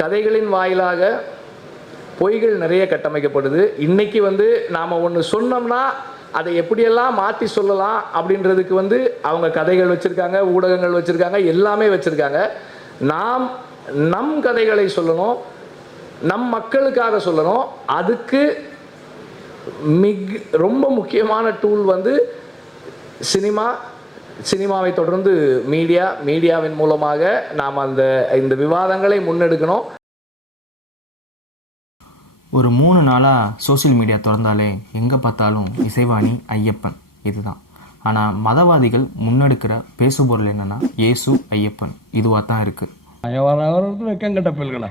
கதைகளின் வாயிலாக பொய்கள் நிறைய கட்டமைக்கப்படுது. இன்றைக்கி நாம் ஒன்று சொன்னோம்னா அதை எப்படியெல்லாம் மாற்றி சொல்லலாம் அப்படின்றதுக்கு அவங்க கதைகள் வச்சுருக்காங்க, ஊடகங்கள் வச்சுருக்காங்க, எல்லாமே வச்சுருக்காங்க. நாம் நம் கதைகளை சொல்லணும், நம் மக்களுக்காக சொல்லணும். அதுக்கு ரொம்ப முக்கியமான டூல் சினிமாவை தொடர்ந்து மீடியாவின் மூலமாக நாம் இந்த விவாதங்களை முன்னெடுக்கணும். ஒரு 3 நாளாக சோசியல் மீடியா திறந்தாலே எங்கே பார்த்தாலும் இசைவாணி, ஐயப்பன் இதுதான். ஆனால் மதவாதிகள் முன்னெடுக்கிற பேசுபொருள் என்னென்னா இயேசு, ஐயப்பன் இதுவாக தான் இருக்குது. வெக்கங்கட்ட பிள்ளைகளா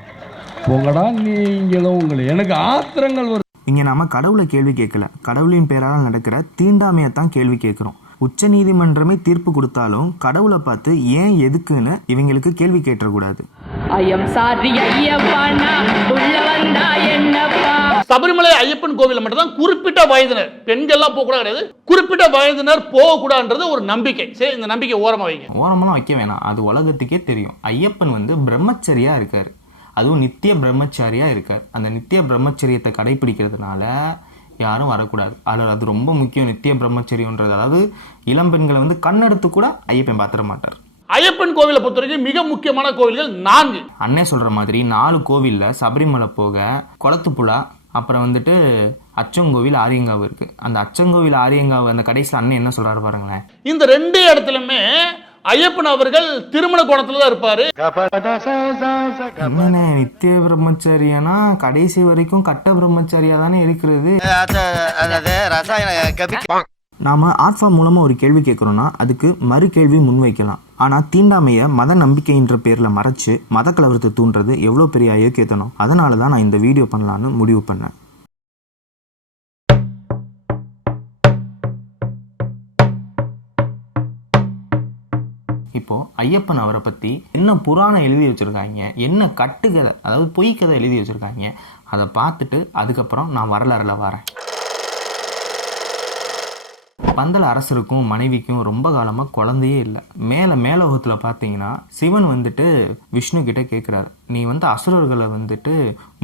போங்கடா நீங்களும் உங்களை எனக்கு ஆத்திரங்கள் வரும். இங்கே நாம் கடவுளை கேள்வி கேட்கல, கடவுளின் பேரால் நடக்கிற தீண்டாமையை தான் கேள்வி கேட்குறோம். உச்ச நீதிமன்றமே தீர்ப்பு கொடுத்தாலும் கடவுளை பார்த்து ஏன் எதுக்குன்னு இவங்களுக்கு கேள்வி கேட்டக்கூடாது. சபரிமலை ஐயப்பன் கோவில மட்டும்தான் குறிப்பிட்ட வயதினர், பெண்கள்லாம் போக கூட கிடையாது, குறிப்பிட்ட வயதினர் போகக்கூடாதுன்றது ஒரு நம்பிக்கை. சரி, இந்த நம்பிக்கை ஓரமாக வைங்க. ஓரமெல்லாம் வைக்க வேணாம், அது உலகத்துக்கே தெரியும். ஐயப்பன் பிரம்மச்சரியா இருக்காரு, அதுவும் நித்திய பிரம்மச்சாரியா இருக்கார். அந்த நித்திய பிரம்மச்சரியத்தை கடைபிடிக்கிறதுனால யாரும் வரக்கூடாது. அதில் அது ரொம்ப முக்கியம். நித்திய பிரம்மச்சரியன்றது, அதாவது இளம்பெண்களை கண்ணெடுத்து கூட ஐயப்பன் பார்த்துட மாட்டார். ஐயப்பன் கோவிலை பொறுத்த வரைக்கும் மிக முக்கியமான கோவில்கள் 4. அண்ணே சொல்ற மாதிரி 4 கோவிலில் சபரிமலை போக குளத்துப்புழா, அப்புறம் அச்சங்கோவில், ஆரியங்காவு இருக்கு. அந்த அச்சங்கோவில், ஆரியங்காவு அந்த கடைசியில் அண்ணன் என்ன சொல்றாரு பாருங்களேன். இந்த 2 இடத்துலயுமே ஐயப்பன் அவர்கள் திருமண கோணத்துல தான் இருப்பாரு. என்ன நித்திய பிரம்மச்சரியனா கடைசி வரைக்கும் கட்ட பிரம்மச்சரியா தானே இருக்கிறது. நாம ஆர்ட்ஃபா மூலமா ஒரு கேள்வி கேட்கிறோம்னா அதுக்கு மறு கேள்வி முன்வைக்கலாம். ஆனா தீண்டாமைய மத நம்பிக்கைன்ற பேர்ல மறைச்சு மத கலவரத்தை தூண்டுறது எவ்வளவு பெரிய அயோக்கியத்தனம். அதனாலதான் நான் இந்த வீடியோ பண்ணலான்னு முடிவு பண்ணேன். இப்போ ஐயப்பன் அவரை பத்தி என்ன புராணம் எழுதி வச்சிருக்காங்க, என்ன கட்டுக்கதை, அதாவது பொய் கதை எழுதி வச்சிருக்காங்க, அதை பார்த்துட்டு அதுக்கப்புறம் நான் வரலாறுல வரேன். பந்தல அரசருக்கும் மனைவிக்கும் ரொம்ப காலமாக குழந்தையே இல்லை. மேலோகத்தில் பார்த்தீங்கன்னா சிவன் விஷ்ணு கிட்ட கேட்குறாரு, நீ அசுரர்களை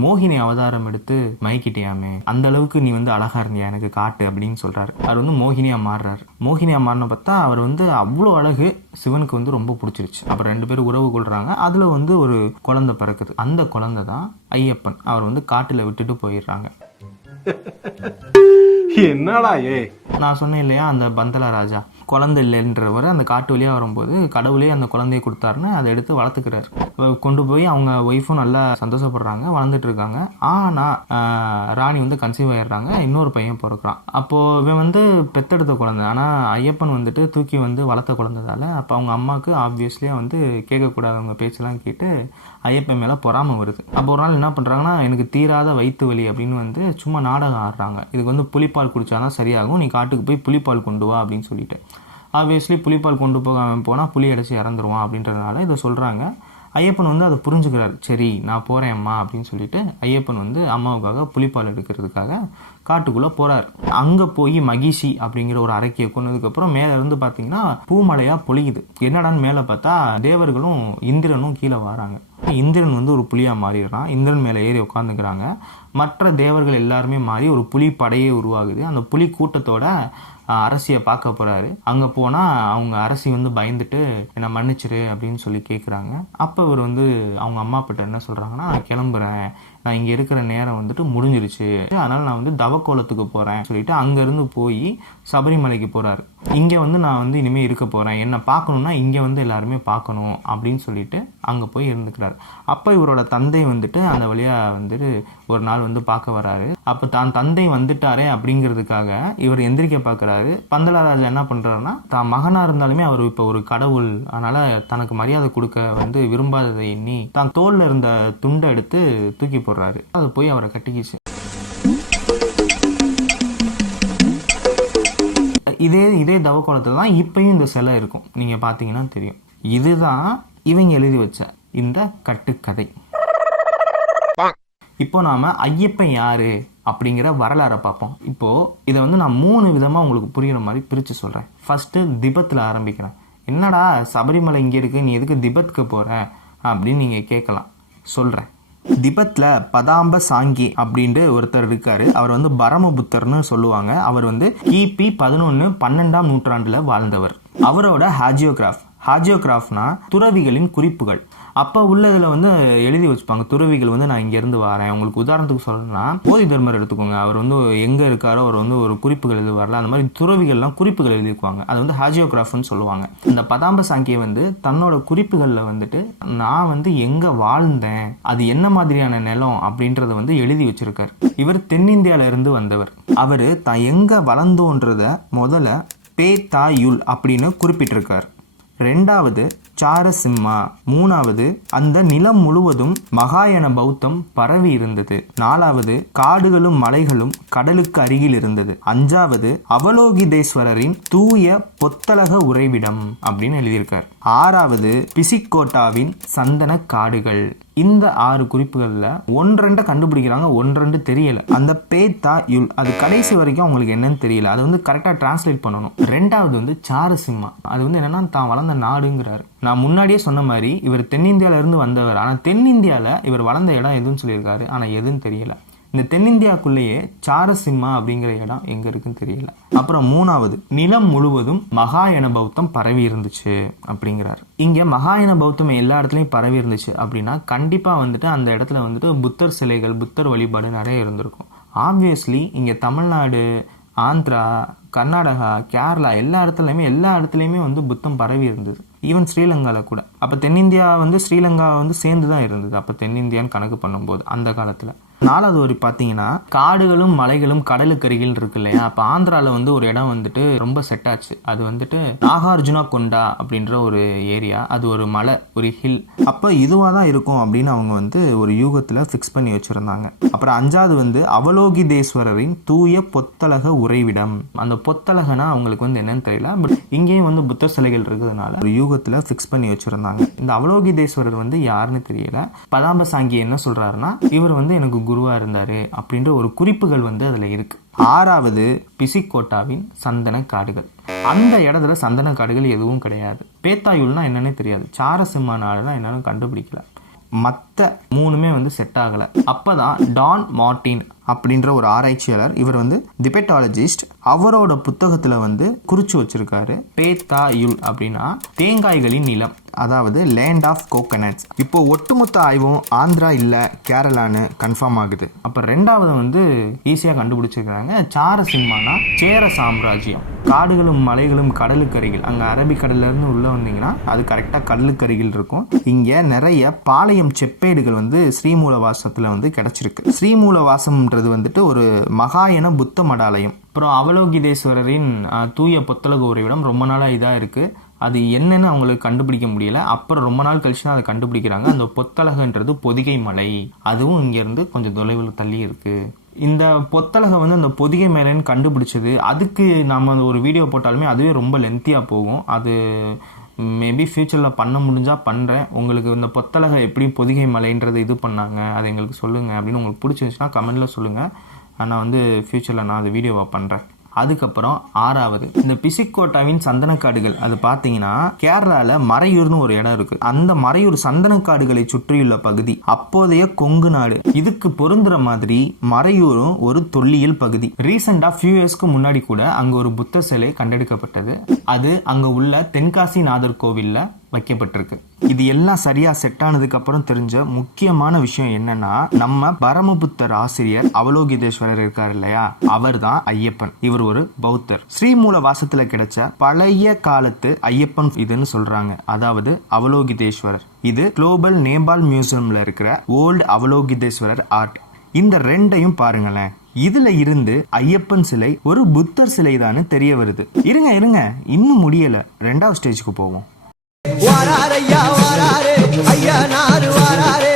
மோகினி அவதாரம் எடுத்து மயக்கிட்டியாமே, அந்த அளவுக்கு நீ அழகா இருந்தியா, எனக்கு காட்டு அப்படின்னு சொல்றாரு. அவர் மோகினியா மாறுறாரு. மோகினியா மாறின பார்த்தா அவர் அவ்வளோ அழகு சிவனுக்கு ரொம்ப பிடிச்சிருச்சு. அப்புறம் 2 பேரும் உறவு கொள்றாங்க. அதுல ஒரு குழந்தை பிறக்குது. அந்த குழந்தை தான் ஐயப்பன். அவர் காட்டுல விட்டுட்டு போயிடுறாங்க. என்னடா நான் சொன்னேன் இல்லையா, அந்த பந்தல ராஜா குழந்தை இல்லைன்றவர் அந்த காட்டு வழியாக வரும்போது கடவுளே அந்த குழந்தையை கொடுத்தாருன்னு அதை எடுத்து வளர்த்துக்கிறாரு. கொண்டு போய் அவங்க ஒய்ஃபும் நல்லா சந்தோஷப்படுறாங்க, வளர்ந்துட்டு இருக்காங்க. ஆனால் ராணி கன்சீவ் ஆயிடுறாங்க, இன்னொரு பையன் பிறக்கிறான். அப்போது இவன் பெத்தெடுத்த குழந்தை, ஆனால் ஐயப்பன் தூக்கி வளர்த்த குழந்தைதால அப்போ அவங்க அம்மாவுக்கு ஆப்வியஸ்லியாக கேட்கக்கூடாதவங்க பேச்செல்லாம் கேட்டு ஐயப்பன் மேலே பொறாமை வருது. அப்போ ஒரு நாள் என்ன பண்ணுறாங்கன்னா, எனக்கு தீராத வயிற்று வலி அப்படின்னு சும்மா நாடகம் ஆடுறாங்க. இதுக்கு புலிப்பால் குடிச்சாதான் சரியாகும், நீ காட்டுக்கு போய் புலிப்பால் கொண்டு வா அப்படின்னு சொல்லிட்டு. ஆப்வியஸ்லி புலிப்பால் கொண்டு போனால் புலி அடைச்சி இறந்துருவான் அப்படின்றதுனால இதை சொல்கிறாங்க. ஐயப்பன் அதை புரிஞ்சுக்கிறார். சரி நான் போகிறேன் அம்மா அப்படின்னு சொல்லிட்டு ஐயப்பன் அம்மாவுக்காக புலிப்பால் எடுக்கிறதுக்காக காட்டுக்குள்ளே போகிறார். அங்கே போய் மகிஷி அப்படிங்கிற ஒரு அரக்கியை கொண்டதுக்கப்புறம் மேலே இருந்து பார்த்தீங்கன்னா பூமலையாக பொழியுது. என்னடான்னு மேலே பார்த்தா தேவர்களும் இந்திரனும் கீழே வராங்க. இந்திரன் ஒரு புலியாக மாறிடுறான். இந்திரன் மேலே ஏறி உட்காந்துக்கிறாங்க. மற்ற தேவர்கள் எல்லாருமே மாறி ஒரு புலி படையே உருவாகுது. அந்த புலி கூட்டத்தோட அரசியை பார்க்க போகிறாரு. அங்கே போனால் அவங்க அரசி பயந்துட்டு என்னை மன்னிச்சிரு அப்படின்னு சொல்லி கேட்குறாங்க. அப்போ இவர் அவங்க அம்மா கிட்ட என்ன சொல்கிறாங்கன்னா, நான் கிளம்புறேன், நான் இங்கே இருக்கிற நேரம் முடிஞ்சிருச்சு, அதனால் நான் தவக்கோலத்துக்கு போகிறேன் சொல்லிட்டு அங்கேருந்து போய் சபரிமலைக்கு போகிறாரு. இங்கே நான் இனிமேல் இருக்க போகிறேன், என்னை பார்க்கணுன்னா இங்கே எல்லாருமே பார்க்கணும் அப்படின்னு சொல்லிட்டு அங்கே போய் இருந்துக்கிறார். அப்போ இவரோட தந்தை அந்த வழியாக ஒரு நாள் பார்க்க வராரு. அப்போ தான் தந்தை வந்துட்டாரே அப்படிங்கிறதுக்காக இவர் எந்திரிக்க பார்க்குறாரு. பந்தலராஜா என்ன பண்ணுறாருன்னா, தான் மகனாக இருந்தாலுமே அவர் இப்போ ஒரு கடவுள், அதனால் தனக்கு மரியாதை கொடுக்க விரும்பாததை எண்ணி தான் தோளில் இருந்த துண்டை எடுத்து தூக்கி போடுறாரு. அது போய் அவரை கட்டிக்கிச்சு. இதே தவக்கோலத்தில் தான் இப்பயும் இந்த சிலை இருக்கும். நீங்கள் பார்த்தீங்கன்னா தெரியும். இதுதான் இவங்க எழுதி வச்ச இந்த கட்டுக்கதை. இப்போ நாம ஐயப்பன் யாரு அப்படிங்கிற வரலாறை பார்ப்போம். இப்போ இதை நான் 3 விதமாக உங்களுக்கு புரியுற மாதிரி பிரித்து சொல்கிறேன். ஃபர்ஸ்ட்டு திபத்தில் ஆரம்பிக்கிறேன். என்னடா சபரிமலை இங்கே இருக்கு, நீ எதுக்கு திபத்துக்கு போகிற அப்படின்னு நீங்கள் கேட்கலாம். சொல்கிறேன். திபெத்தில் பதாம்ப சாங்கி அப்படின்ட்டு ஒருத்தர் இருக்காரு. அவர் வந்து பரமபுத்தர்னு சொல்லுவாங்க. அவர் வந்து கிபி 11-12ஆம் நூற்றாண்டில் வாழ்ந்தவர். அவரோட ஹாஜியோகிராஃப்னா துறவிகளின் குறிப்புகள். அப்போ உள்ளதில் வந்து எழுதி வச்சுப்பாங்க, துறவிகள் வந்து நான் இங்கேருந்து வரேன். உங்களுக்கு உதாரணத்துக்கு சொல்லணும்னா போதி தர்மர் எடுத்துக்கோங்க. அவர் வந்து எங்கே இருக்காரோ அவர் வந்து ஒரு குறிப்புகள் எழுதி வரல. அந்த மாதிரி துறவிகள்லாம் குறிப்புகள் எழுதிக்குவாங்க. அது வந்து ஹாஜியோகிராஃப்னு சொல்லுவாங்க. இந்த பதாம்ப சாங்கியை வந்து தன்னோட குறிப்புகளில் வந்துட்டு நான் வந்து எங்கே வாழ்ந்தேன், அது என்ன மாதிரியான நிலம் அப்படின்றத வந்து எழுதி வச்சிருக்காரு. இவர் தென்னிந்தியாவில இருந்து வந்தவர். அவர் தான் எங்கே வளர்ந்தோன்றத முதல்ல பேத்தாயுல் அப்படின்னு குறிப்பிட்டிருக்கார். 2வது சாரசிம்மா, 3வது அந்த நிலம் முழுவதும் மகாயன பௌத்தம் பரவி இருந்தது, 4வது காடுகளும் மலைகளும் கடலுக்கு அருகில் இருந்தது, 5வது அவலோகிதேஸ்வரரின் தூய பொத்தலக உறைவிடம் அப்படின்னு எழுதியிருக்கார், 6வது பிசிக்கோட்டாவின் சந்தன காடுகள். இந்த 6 குறிப்புகளில் 1-2 கண்டுபிடிக்கிறாங்க, 1-2 தெரியல. அந்த பேத்தா யுல் அது கடைசி வரைக்கும் அவங்களுக்கு என்னன்னு தெரியல. அது வந்து கரெக்டாக டிரான்ஸ்லேட் பண்ணணும். 2வது வந்து சாரசிம்மா, அது வந்து என்னன்னா தான் வளர்ந்த நாடுங்கிறாரு. நான் முன்னாடியே சொன்ன மாதிரி இவர் தென்னிந்தியாவில இருந்து வந்தவர். ஆனால் தென்னிந்தியாவில் இவர் வளர்ந்த இடம் எதுன்னு சொல்லியிருக்காரு, ஆனால் எதுன்னு தெரியல. இந்த தென்னிந்தியாவுக்குள்ளேயே சாரசிம்மா அப்படிங்கிற இடம் எங்க இருக்குன்னு தெரியல. அப்புறம் 3வது நிலம் முழுவதும் மகாயன பௌத்தம் பரவி இருந்துச்சு அப்படிங்கிறாரு. இங்க மகாயன பௌத்தம் எல்லா இடத்துலயும் பரவி இருந்துச்சு அப்படின்னா கண்டிப்பா வந்துட்டு அந்த இடத்துல வந்துட்டு புத்தர் சிலைகள், புத்தர் வழிபாடு நிறைய இருந்திருக்கும். ஆப்வியஸ்லி இங்க தமிழ்நாடு, ஆந்திரா, கர்நாடகா, கேரளா எல்லா இடத்துலையுமே வந்து புத்தம் பரவி இருந்தது. ஈவன் ஸ்ரீலங்காவில் கூட. அப்போ தென்னிந்தியா வந்து ஸ்ரீலங்கா வந்து சேர்ந்து தான் இருந்தது அப்போ தென்னிந்தியான்னு கணக்கு பண்ணும்போது அந்த காலத்தில். 4வது ஒரு பார்த்தீங்கன்னா காடுகளும் மலைகளும் கடலுக்கு அருகில் இருக்கு இல்லையா. அப்போ ஆந்திராவில் வந்து ஒரு இடம் வந்துட்டு ரொம்ப செட் ஆச்சு. அது வந்துட்டு நாகார்ஜுனா கொண்டா அப்படின்ற ஒரு ஏரியா. அது ஒரு மலை, ஒரு ஹில். அப்போ இதுவாக தான் இருக்கும் அப்படின்னு அவங்க வந்து ஒரு யூகத்தில் ஃபிக்ஸ் பண்ணி வச்சுருந்தாங்க. அப்புறம் 5வது வந்து அவலோகிதேஸ்வரரின் தூய பொத்தலக உறைவிடம். அந்த பொத்தலகனா அவங்களுக்கு வந்து என்னன்னு தெரியல, பட் இங்கேயும் வந்து புத்தர் சிலைகள் இருக்கிறதுனால ஒரு யூகத்தில் ஃபிக்ஸ் பண்ணி வச்சுருந்தாங்க. இந்த அவலோகிதேஸ்வரர் வந்து யாருன்னு தெரியல. பதாம்ப சாங்கி என்ன சொல்கிறாருன்னா இவர் வந்து எனக்கு குருவா இருந்தாரு அப்படின்ற ஒரு குறிப்புகள் வந்து அதுல இருக்கு. 6வது பிசிக்கோட்டாவின் சந்தன காடுகள். அந்த இடத்துல சந்தன காடுகள் எதுவும் கிடையாது. பேத்தாயுல்னா என்னன்னே தெரியாது. சாரசிம்மா நாடுனா என்னன்னு கண்டுபிடிக்கல. மற்ற 3மே வந்து செட் ஆகலை. அப்போ தான் டான் மார்டின் அப்படின்ற ஒரு ஆராய்ச்சியாளர், இவர் வந்து திபெட்டாலஜிஸ்ட், அவரோட புத்தகத்தில் வந்து குறிச்சு வச்சிருக்காரு பேத்தாயுல் அப்படின்னா தேங்காய்களின் நிலம், அதாவது லேண்ட் ஆஃப் கோகனட்ஸ். இப்போ ஒட்டுமொத்த ஆய்வும் ஆந்திரா இல்லை கேரளான்னு கன்ஃபார்ம் ஆகுது. அப்போ 2வது வந்து ஈஸியாக கண்டுபிடிச்சிருக்கிறாங்க. சாரசிம்மானா சேர சாம்ராஜ்யம். காடுகளும் மலைகளும் கடலுக்கு அருகில். அங்கே அரபிக்கடல்லேருந்து உள்ளே வந்தீங்கன்னா அது கரெக்டாக கடலுக்கு அருகில் இருக்கும். இங்கே நிறைய பாளையம் செப்பேடுகள் வந்து ஸ்ரீமூலவாசத்தில் வந்து கிடச்சிருக்கு. ஸ்ரீமூலவாசம்ன்றது வந்துட்டு ஒரு மகாயன புத்த மடாலயம். அப்புறம் அவலோகிதேஸ்வரரின் தூய பொத்தலக உறைவிடம் ரொம்ப நாளாக இதாக இருக்குது. அது என்னன்னு அவங்களுக்கு கண்டுபிடிக்க முடியல. அப்புறம் ரொம்ப நாள் கழிச்சு தான் அதை கண்டுபிடிக்கிறாங்க. அந்த பொத்தலகன்றது பொதிகை மலை, அதுவும் இங்கேருந்து கொஞ்சம் தொலைவில் தள்ளி இருக்குது. இந்த பொத்தலகை வந்து அந்த பொதிகை மேலேன்னு கண்டுபிடிச்சது, அதுக்கு நம்ம ஒரு வீடியோ போட்டாலுமே அதுவே ரொம்ப லென்த்தியாக போகும். அது மேபி ஃப்யூச்சரில் பண்ண முடிஞ்சால் பண்ணுறேன். உங்களுக்கு இந்த பொத்தலகை எப்படி பொதிகை மலைன்றது இது பண்ணாங்க அது எங்களுக்கு சொல்லுங்கள் அப்படின்னு உங்களுக்கு பிடிச்சிருந்துச்சுன்னா கமெண்டில் சொல்லுங்கள். நான் வந்து ஃப்யூச்சரில் நான் அது வீடியோவை பண்ணுறேன். அதுக்கப்புறம் 6வது இந்த பிசிக்கோட்டாவின் சந்தனக்காடுகள். அது பார்த்தீங்கன்னா கேரளாவில் மறையூர்னு ஒரு இடம் இருக்கு. அந்த மறையூர் சந்தனக்காடுகளை சுற்றியுள்ள பகுதி அப்போதைய கொங்கு நாடு. இதுக்கு பொருந்துற மாதிரி மறையூரும் ஒரு தொல்லியல் பகுதி. ரீசெண்டா ஃபியூ இயர்ஸ்க்கு முன்னாடி கூட அங்க ஒரு புத்த சிலை கண்டெடுக்கப்பட்டது. அது அங்க உள்ள தென்காசி நாதர் கோவில்ல வைக்கப்பட்டிருக்கு. இது எல்லாம் சரியா செட் ஆனதுக்கு அப்புறம் தெரிஞ்ச முக்கியமான விஷயம் என்னன்னா, நம்ம பரமபுத்தர் ஆசிரியர் அவலோகிதேஸ்வரர் இருக்காரு இல்லையா, அவர் தான் ஐயப்பன். இவர் ஒரு பௌத்தர். ஸ்ரீமூல வாசத்துல கிடைச்ச பழைய காலத்து ஐயப்பன் இதுன்னு சொல்றாங்க, அதாவது அவலோகிதேஸ்வரர். இது குளோபல் நேபாள் மியூசியம்ல இருக்கிற ஓல்டு அவலோகிதேஸ்வரர் ஆர்ட். இந்த 2ஐயும் பாருங்களேன். இதுல இருந்து ஐயப்பன் சிலை ஒரு புத்தர் சிலை தான் தெரிய வருது. இருங்க இன்னும் முடியல, 2வது ஸ்டேஜுக்கு போவோம். வாராரையா வாராரே ஐயா நாறு வாராரே